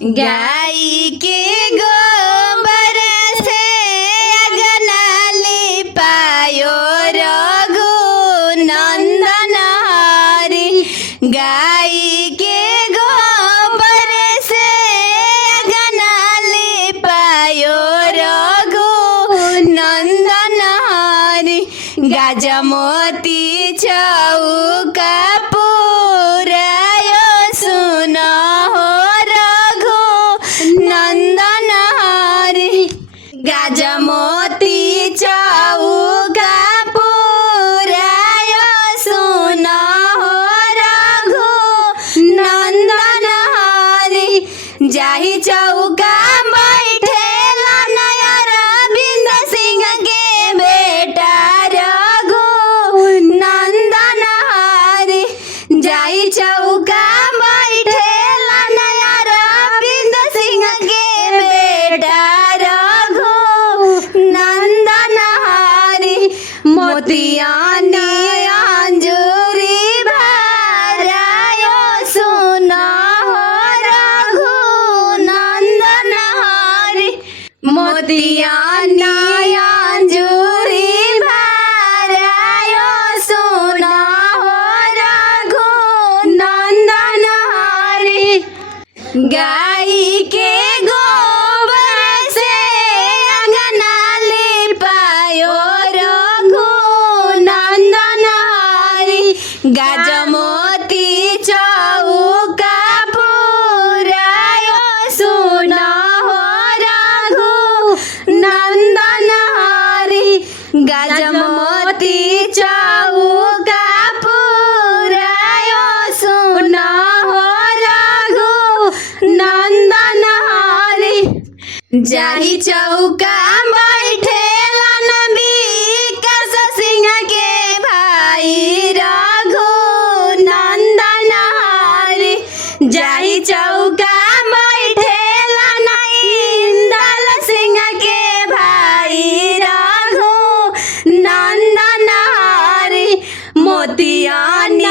गाई के गोबर से अगना लिपायो रघु नंदन हरि। गाई के गोबर से अगना लिपायो रघु नंदन हरि। गाजमोती चौका पुरायो सुनो रघु नंदन हरि। गाजमोती चौका पुरायो सुनो रघु नंदन हरि। जाहि चौका बैठेला नयर बिंद सिंह के बेटा रघु नंदन हरि। जाहि चौका बैठेला नयर बिंद सिंह के बेटा रघु नंदन हरि। मोतियानी अंजूरी भरायो सुनो रघु नंदन हरि। मोतियानी अंजूरी भरायो सुनो रघु नंदन हरि। गाई के गोबर से अगना लिपायो रघु नंदन हरि। गाजमोती चौका पुरायो सुनो रघु नंदन हरि। गाजमोती चौका पुरायो सुनो रघु नंदन हरि। जाहि चौका बैठेला विकास सिंह के भाई रघु नंदन हरि। जाहि चौका बैठेला इंदल सिंह के भाई रघु नंदन हरि। मोतियानी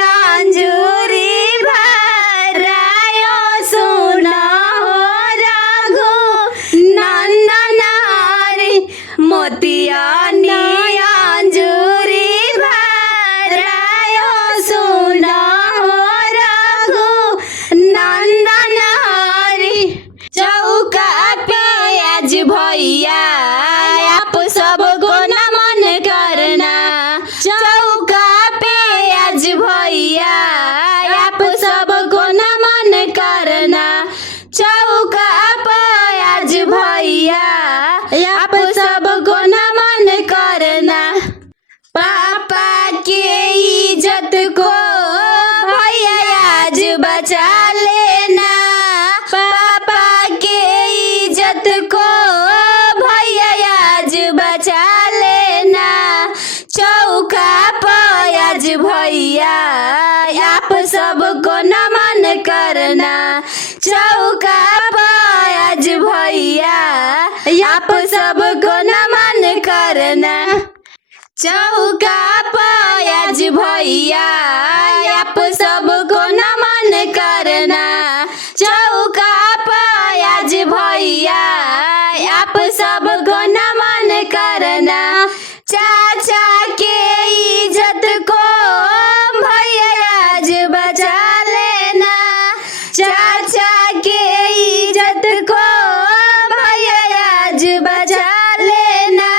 अंजूरी भरायो सुनो रघु नंदन हरि। मोतियानी अंजूरी भरायो सुनो रघु नंदन हरि। चौका पे आज भैया आप सबको नमन करना। चौका पे आज भैया आप सबको नमन करना। चौका पे आज भैया आप सबको नमन करना। पापा के इज्जत को भैया आज बचा लेना। पापा के इज्जत को भैया आज बचा लेना। चौका पर आज भैया आप सबको नमन करना। चौका पर आज भैया आप सबको नमन करना। चौका पर आज भैया आप सबको नमन करना। चौका पर आज भैया आप सबको नमन करना। चाचा के इज्जत को भैया आज बचा लेना। चाचा के इज्जत को भैया आज बचा लेना।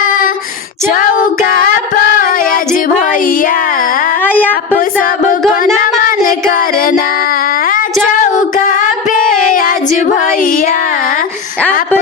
चौका पर आज भैया आप सबको नमन करना। चौका पे आज भैया आप